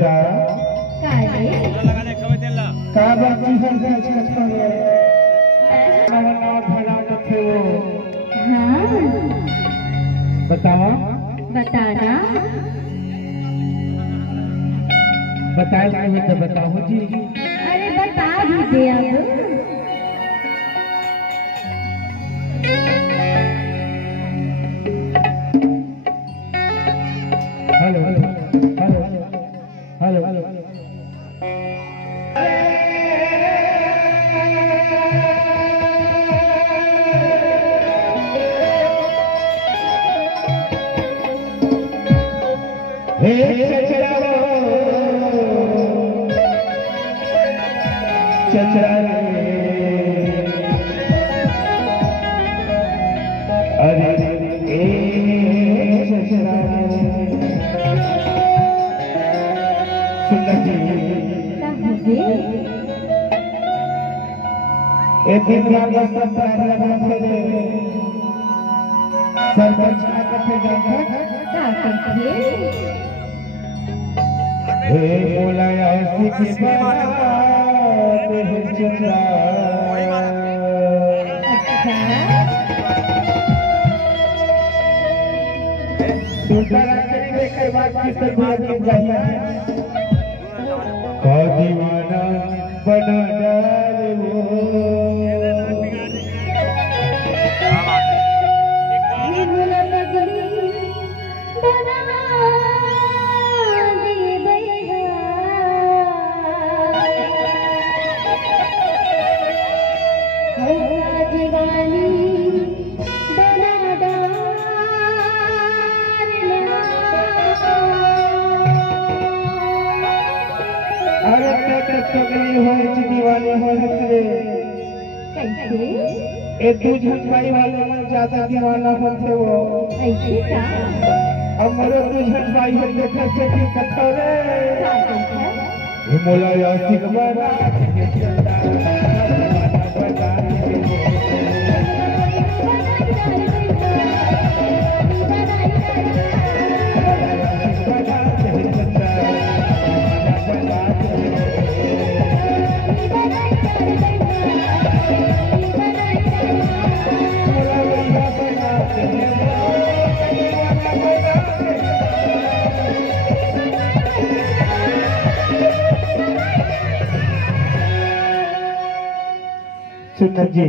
चचा काहे का बात है चचा नाम धना थे वो हाँ बतावा बताना बताए नहीं तो बताओ जी। अरे बता भी दे अब हेलो हेलो हेलो हेलो हे चचरा चचरा अरे ए चचरा एक दिन वाला सब लगा थे सरपंच आके थे जाकर हे बोला ऐसी की बात है चचा सुंदर आखिरी में कई बार किस बात की चाहिए का दीवाना बना डाले वो दीवाने हो कैसे ए दू झटकाई वाले में ज्यादा दीवाना होते वो ऐसे का हमारे दू झटकाई हो देखे से कि कथा रे मोला यासिक बाबा सुंदर जी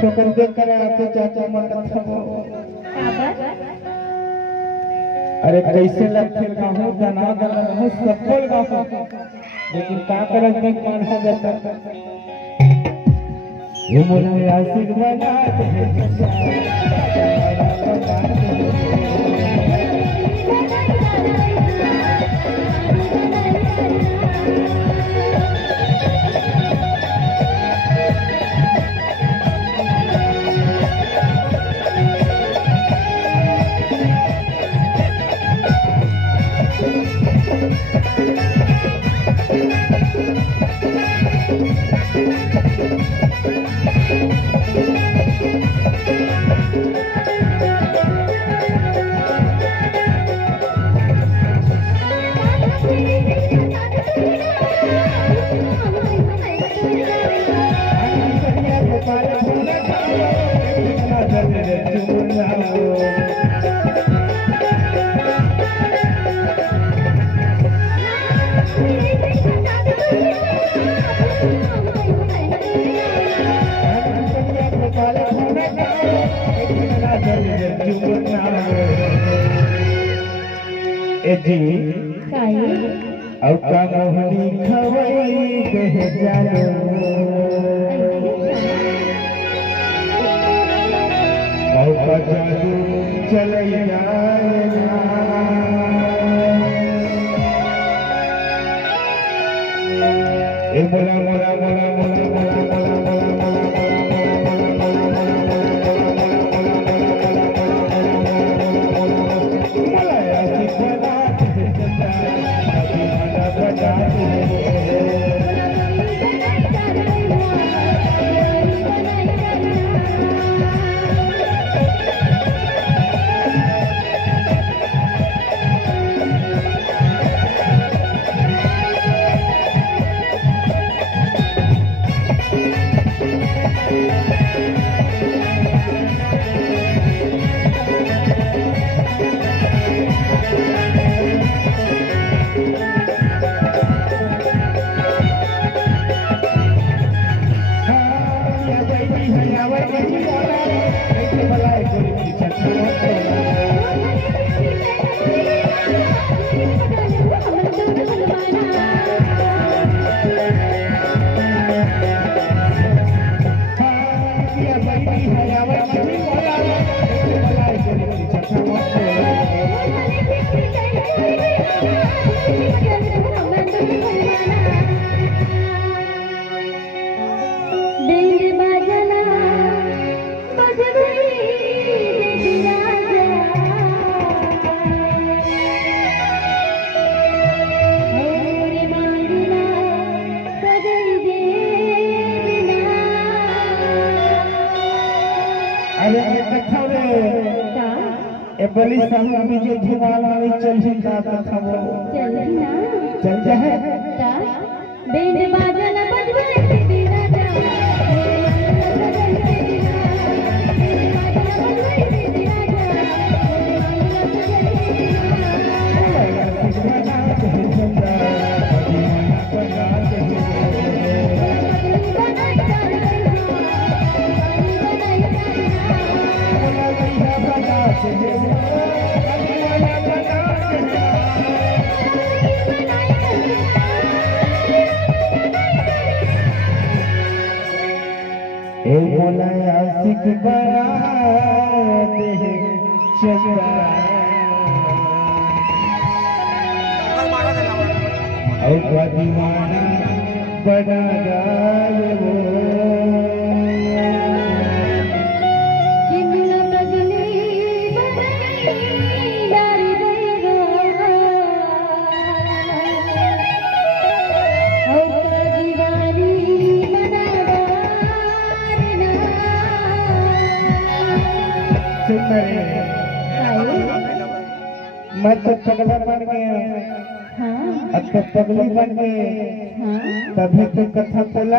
छोकर देख कर आते चाचा मंडल अरे कैसे लगते गाँव जना दल हो सफल गाँव लेकिन का करज में मान हो जाता ये मोला आशीर्वाद अब का मोहनी खवई कह जानो और का जादू चलैया ए मोला मोला मोला मोला ए बली साहब भी जो धुआं वाली चल ही जाता था वो चली ना चल जाए ता बैंड बाजा ना बजवाए दे राजा ए मोला आशिक बना दे चंदा और दीवाना बना डाले वो किन्ना बदली बनाई डारी देगा और दीवानी बना डारना सुन रे मैं तो पगला बन गया हाँ अब तो पगली बन गए हाँ तभी तो कथा बोला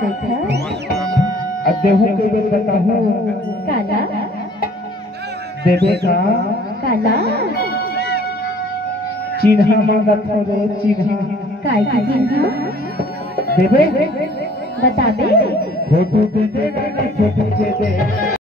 का था अब देहू के भी बताहूँ काला देवे का काला चिन्हा मांगा था रे चिन्हा काय की चिन्ह देवे बता दे फोटो दे दे फोटो दे दे